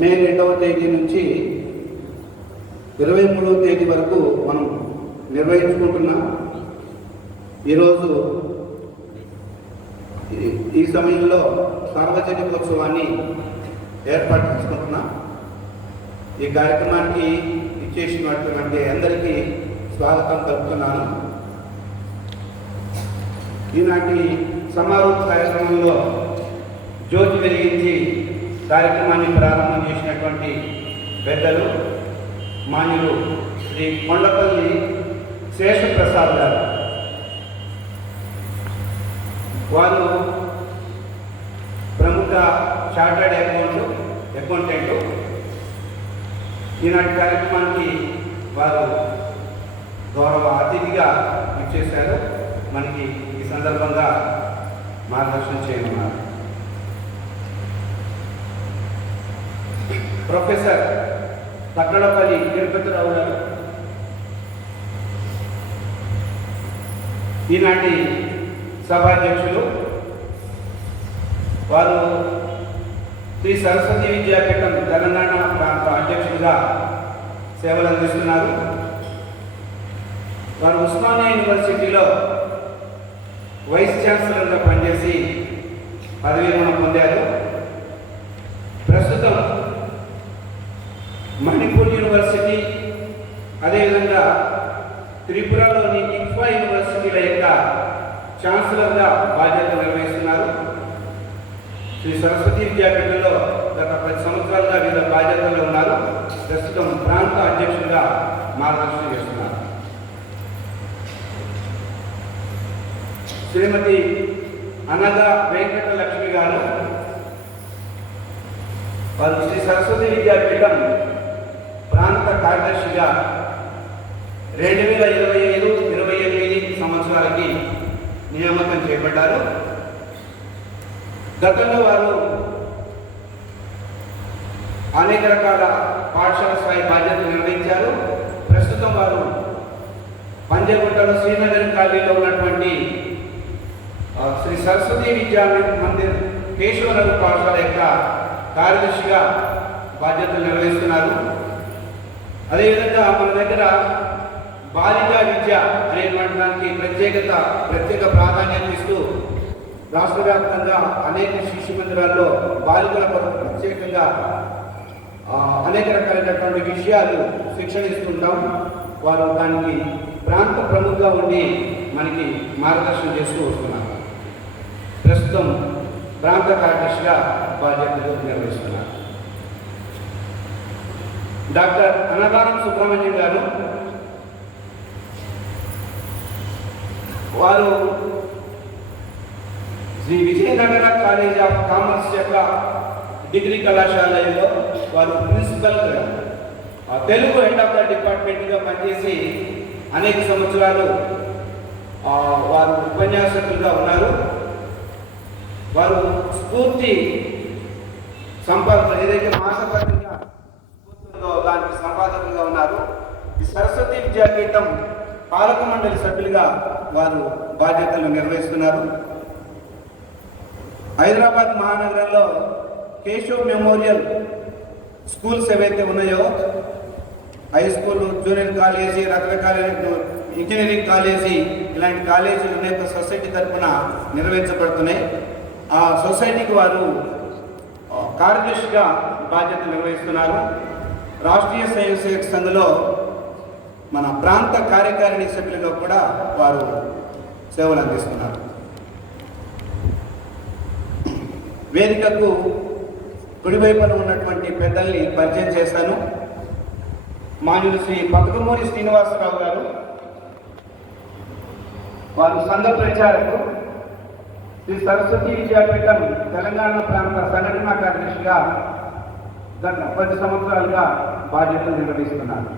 మే 2వ తేదీ నుంచి 23వ తేదీ వరకు మనం నిర్వహించుకుంటున్నాం. ఈరోజు ఈ సమయంలో సార్వజనికోత్సవాన్ని ఏర్పాటు చేసుకుంటున్నాం. ఈ కార్యక్రమానికి ఇచ్చేసినటువంటి అందరికీ స్వాగతం పలుకుతున్నాను. ఈనాటి సమారోహ కార్యక్రమంలో జ్యోతి వెలిగించి కార్యక్రమాన్ని ప్రారంభం చేసినటువంటి పెద్దలు మాన్యులు శ్రీ కొండపల్లి శేషప్రసాద్ గారు. వారు ప్రముఖ చార్టర్డ్ అకౌంటెంట్. ఈనాటి కార్యక్రమానికి వారు గౌరవ అతిథిగా ఇచ్చేశారు. మనకి ఈ సందర్భంగా మార్గదర్శనం చేయనున్నారు. ప్రొఫెసర్ తక్కడపల్లి తిరుపతిరావు గారు ఈనాటి సభాధ్యక్షులు. వారు శ్రీ సరస్వతి విద్యాపీఠం తెలంగాణ ప్రాంత అధ్యక్షులుగా సేవలు అందిస్తున్నారు. వారు ఉస్మానియా యూనివర్సిటీలో వైస్ ఛాన్సలర్గా పనిచేసి పదవీ విరమణ పొందారు. ప్రస్తుతం మణిపూర్ యూనివర్సిటీ, అదేవిధంగా త్రిపురలోని ఇక్ఫా యూనివర్సిటీల యొక్క ఛాన్సలర్గా బాధ్యతలు నిర్వహిస్తున్నారు. శ్రీ సరస్వతి విద్యాపీఠంలో గత 10 సంవత్సరాలుగా వివిధ బాధ్యతల్లో ఉన్నారు. ప్రస్తుతం ప్రాంత అధ్యక్షులుగా మార్గదర్శనం చేస్తున్నారు. శ్రీమతి అనగా వెంకటలక్ష్మి గారు, వారు శ్రీ సరస్వతి విద్యాపీఠం ప్రాంత కార్యదర్శిగా 2025-28 సంవత్సరాలకి నియామకం చేపట్టారు. గతంలో వారు అనేక రకాల పాఠశాల స్థాయి బాధ్యతలు నిర్వహించారు. ప్రస్తుతం వారు పంజగుట్టలో శ్రీనగర్ కాలనీలో ఉన్నటువంటి శ్రీ సరస్వతి విద్యా మందిర్ కేశవనగర్ పాఠశాల యొక్క కార్యదర్శిగా బాధ్యతలు నిర్వహిస్తున్నారు. అదేవిధంగా మన దగ్గర బాలికా విద్య అనేటువంటి దానికి ప్రత్యేక ప్రాధాన్యత ఇస్తూ రాష్ట్ర వ్యాప్తంగా అనేక శిశు మందిరాల్లో బాలికల కొరకు ప్రత్యేకంగా అనేక రకాలైనటువంటి విషయాలు శిక్షణ ఇస్తుంటాం. వారు దానికి ప్రాంత ప్రముఖంగా ఉండి మనకి మార్గదర్శనం చేస్తూ వస్తున్నారు. ప్రస్తుతం ప్రాంత కార్యదర్శిగా బాధ్యతలు నిర్వహిస్తున్నారు. డాక్టర్ అన్నదానం సుబ్రహ్మణ్యం గారు, వారు Shri Vijayanagara college of commerce యొక్క డిగ్రీ కళాశాలలో వారు ప్రిన్సిపల్గా తెలుగు హెడ్ ఆఫ్ ద డిపార్ట్మెంట్గా పనిచేసి అనేక సంవత్సరాలు వారు ఉపన్యాసకులుగా ఉన్నారు. వారు స్ఫూర్తి సంపాదకులు, ఏదైతే మాసపత్రిక స్ఫూర్తిలో దానికి సంపాదకులుగా ఉన్నారు. ఈ సరస్వతి విద్యాపీఠం పాలక మండలి సభ్యులుగా వారు బాధ్యతలు నిర్వహిస్తున్నారు. హైదరాబాద్ మహానగరంలో కేశవ్ మెమోరియల్ స్కూల్స్ ఏవైతే ఉన్నాయో, హై స్కూల్, జూనియర్ కాలేజీ, రకరకాల ఇంజనీరింగ్ కాలేజీ, ఇలాంటి కాలేజీలు అనేక సొసైటీ తరఫున నిర్వహించబడుతున్నాయి. ఆ సొసైటీకి వారు కార్యదర్శిగా బాధ్యత నిర్వహిస్తున్నారు. రాష్ట్రీయ స్వయం సేవక సంఘంలో మన ప్రాంత కార్యకారిణి సభ్యులుగా కూడా వారు సేవలు అందిస్తున్నారు. వేదికకు కుడివైపున ఉన్నటువంటి పెద్దల్ని పరిచయం చేస్తాను. మాన్యులు శ్రీ పతకమూరి శ్రీనివాసరావు గారు, వారు సంఘ ప్రచారకు, శ్రీ సరస్వతి విద్యాపీఠం తెలంగాణ ప్రాంత సంఘటనా కార్యదర్శిగా గత 10 సంవత్సరాలుగా బాధ్యతలు నిర్వహిస్తున్నారు.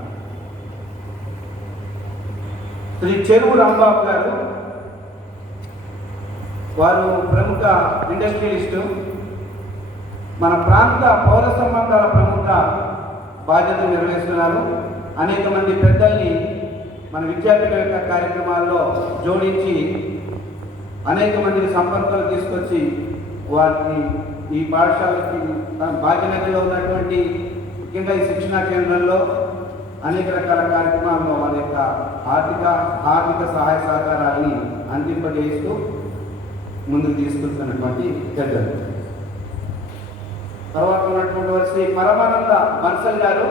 శ్రీ చెరువు రాంబాబు గారు, వారు ప్రముఖ ఇండస్ట్రియలిస్టు, మన ప్రాంత పౌర సంబంధాల ప్రముఖ బాధ్యతలు నిర్వహిస్తున్నారు. అనేక మంది పెద్దల్ని మన విద్యాపీఠం యొక్క కార్యక్రమాల్లో జోడించి అనేక మందిని సంపర్కాలు తీసుకొచ్చి వారిని ఈ పాఠశాలకి భాగ్యనగర్లో ఉన్నటువంటి ముఖ్యంగా ఈ శిక్షణా కేంద్రంలో అనేక రకాల కార్యక్రమాల్లో వారి యొక్క ఆర్థిక సహాయ సహకారాన్ని అందింపజేస్తూ ముందుకు తీసుకెళ్తున్నటువంటి పెద్దలు. తర్వాత ఉన్నటువంటి వారు శ్రీ పరమానంద బన్సల్ గారు,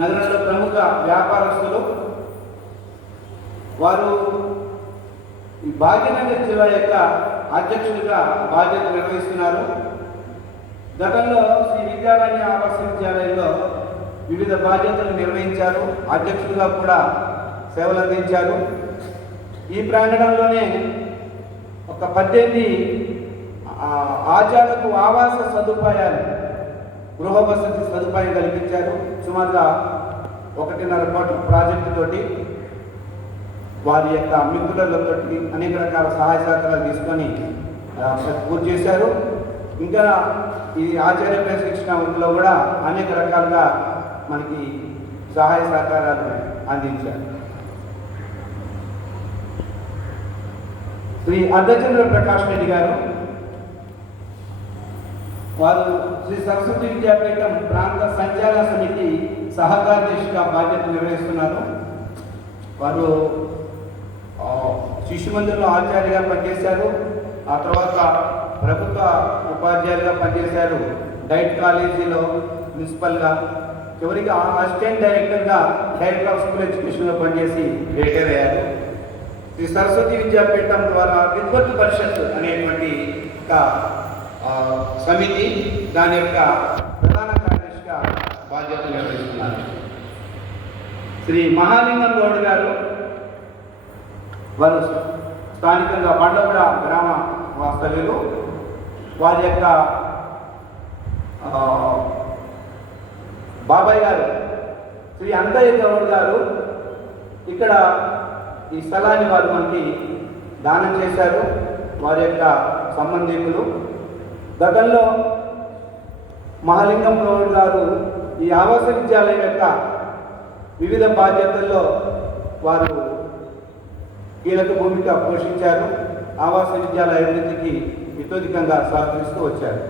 నగరంలో ప్రముఖ వ్యాపారస్తులు. వారు ఈ భాగ్యనగర్ జిల్లా యొక్క అధ్యక్షుడిగా బాధ్యత నిర్వహిస్తున్నారు. గతంలో శ్రీ విద్యారణ్య ఆవాస విద్యాలయంలో వివిధ బాధ్యతలు నిర్వహించారు, అధ్యక్షుడిగా కూడా సేవలు అందించారు. ఈ ప్రాంగణంలోనే ఒక 18 ఆచార్యులకు ఆవాస సదుపాయాలు, గృహ వసతి సదుపాయం కల్పించారు. సుమారుగా 1.5 కోట్ల ప్రాజెక్టు తోటి వారి యొక్క మిత్రులతో అనేక రకాల సహాయ సహకారాలు తీసుకొని పూర్తి చేశారు. ఇంకా ఈ ఆచార్య శిక్షణ వృత్తిలో కూడా అనేక రకాలుగా మనకి సహాయ సహకారాలు అందించారు. శ్రీ అర్ధచంద్ర ప్రకాష్ రెడ్డి గారు, వారు శ్రీ సరస్వతి విద్యాపీఠం ప్రాంత సంచాలన సమితి సహకార్యదర్శిగా బాధ్యత నిర్వహిస్తున్నారు. వారు శిశు మందిరంలో ఆచార్యగా పనిచేశారు. ఆ తర్వాత ప్రభుత్వ ఉపాధ్యాయులుగా పనిచేశారు. డైట్ కాలేజీలో ప్రిన్సిపల్గా, చివరికి అసిస్టెంట్ డైరెక్టర్గా డైరెక్టర్ ఆఫ్ స్కూల్ ఎడ్యుకేషన్లో పనిచేసి రిటైర్ అయ్యారు. శ్రీ సరస్వతి విద్యాపీఠం ద్వారా విద్వత్ పరిషత్ అనేటువంటి ఒక సమితి, దాని యొక్క ప్రధాన కార్యదర్శిగా బాధ్యతలు నిర్వహిస్తున్నారు. శ్రీ మహాలింగం గౌడ్ గారు, వారు స్థానికంగా బండగూడ గ్రామ వాస్తవ్యులు. వారి యొక్క బాబాయ్ గారు శ్రీ అంతయ్య గౌడ్ గారు ఇక్కడ ఈ స్థలాన్ని వారు మనకి దానం చేశారు. వారి యొక్క సంబంధికులు. గతంలో మహాలింగం గౌడ్ గారు ఈ ఆవాస విద్యాలయం యొక్క వివిధ బాధ్యతల్లో వారు కీలక భూమిక పోషించారు. ఆవాస విద్యాలయ అభివృద్ధికి ఇతోధికంగా సహకరిస్తూ వచ్చారు.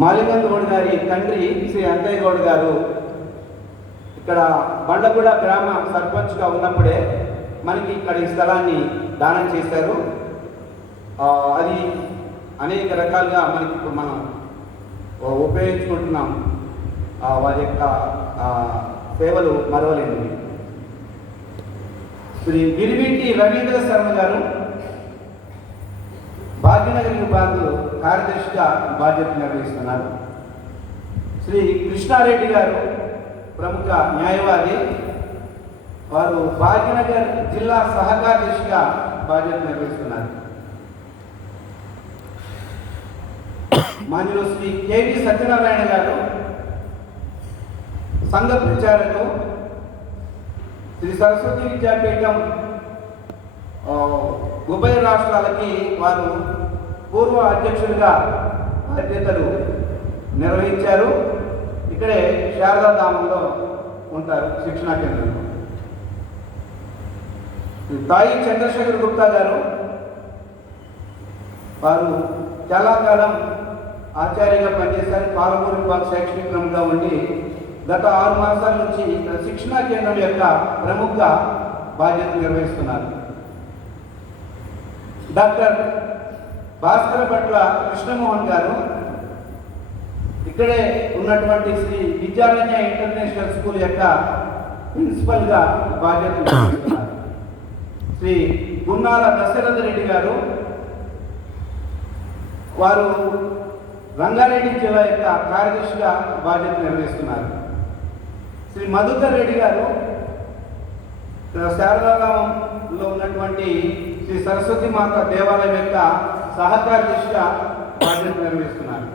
మహాలింగం గౌడ్ గారి తండ్రి శ్రీ అంతయ్య గౌడ్ గారు ఇక్కడ బండగూడ గ్రామ సర్పంచ్గా ఉన్నప్పుడే మనకి ఇక్కడ ఈ స్థలాన్ని దానం చేశారు. అది అనేక రకాలుగా మనకి ఇప్పుడు మనం ఉపయోగించుకుంటున్నాం. వారి యొక్క సేవలు మరవలేనివి. శ్రీ గిరివీటి రవీంద్ర శర్మ గారు భాగ్యనగర్ విభాగంలో కార్యదర్శిగా బాధ్యత నిర్వహిస్తున్నారు. శ్రీ కృష్ణారెడ్డి గారు ప్రముఖ న్యాయవాది, వారు భాగ్యనగర్ జిల్లా సహకార్యదర్శిగా బాధ్యత నిర్వహిస్తున్నారు. మాన్యులు శ్రీ కేవి సత్యనారాయణ గారు సంఘ ప్రచారకు, శ్రీ సరస్వతి విద్యాపీఠం ఉభయ రాష్ట్రాలకి వారు పూర్వ అధ్యక్షుడిగా బాధ్యతలు నిర్వహించారు. ఇక్కడే శారదాధామంలో ఉంటారు శిక్షణా కేంద్రంలో. తాయి చంద్రశేఖర్ గుప్తా గారు, వారు చాలా కాలం ఆచార్యగా పనిచేశారు. పాలమూరు విభాగ శైక్షణిక క్రమంగా ఉండి గత 6 మాసాల నుంచి శిక్షణా కేంద్రం యొక్క ప్రముఖ బాధ్యత నిర్వహిస్తున్నారు. డాక్టర్ భాస్కర భట్ల కృష్ణమోహన్ గారు ఇక్కడే ఉన్నటువంటి శ్రీ విద్యారణ్య ఇంటర్నేషనల్ స్కూల్ యొక్క ప్రిన్సిపల్గా బాధ్యత నిర్వహిస్తున్నారు. శ్రీ గున్నాల దశరథ రెడ్డి గారు, వారు రంగారెడ్డి జిల్లా యొక్క కార్యదర్శిగా బాధ్యత నిర్వహిస్తున్నారు. శ్రీ మధుకర్ రెడ్డి గారు శారదారామంలో ఉన్నటువంటి శ్రీ సరస్వతి మాత దేవాలయం యొక్క సహకార్యదర్శిగా బాధ్యత నిర్వహిస్తున్నారు.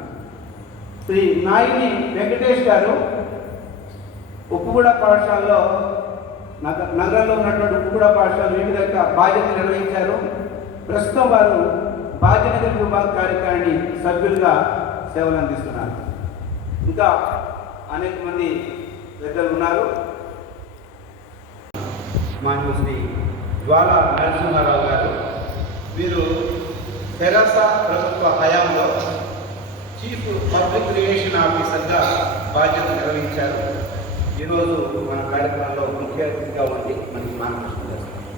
శ్రీ నాయిని వెంకటేష్ గారు ఉప్పుగూడ పాఠశాలలో నగరంలో ఉన్నటువంటి ఉప్పుగూడ పాఠశాల వివిధ యొక్క బాధ్యత నిర్వహించారు. ప్రస్తుతం వారు భాగ్యనగర్ విభాగ కార్యకారిణి సభ్యులుగా సేవలు అందిస్తున్నారు. ఇంకా అనేక మంది పెద్దలు ఉన్నారు. మాన్యులు శ్రీ జ్వాల నరసింహారావు గారు, వీరు తెరాస ప్రభుత్వ హయాంలో చీఫ్ పబ్లిక్ రిలేషన్ ఆఫీసర్గా బాధ్యత నిర్వహించారు. ఈరోజు మన కార్యక్రమంలో ముఖ్య అతిథిగా ఉండి మనకి మార్గదర్శనం చేస్తారు.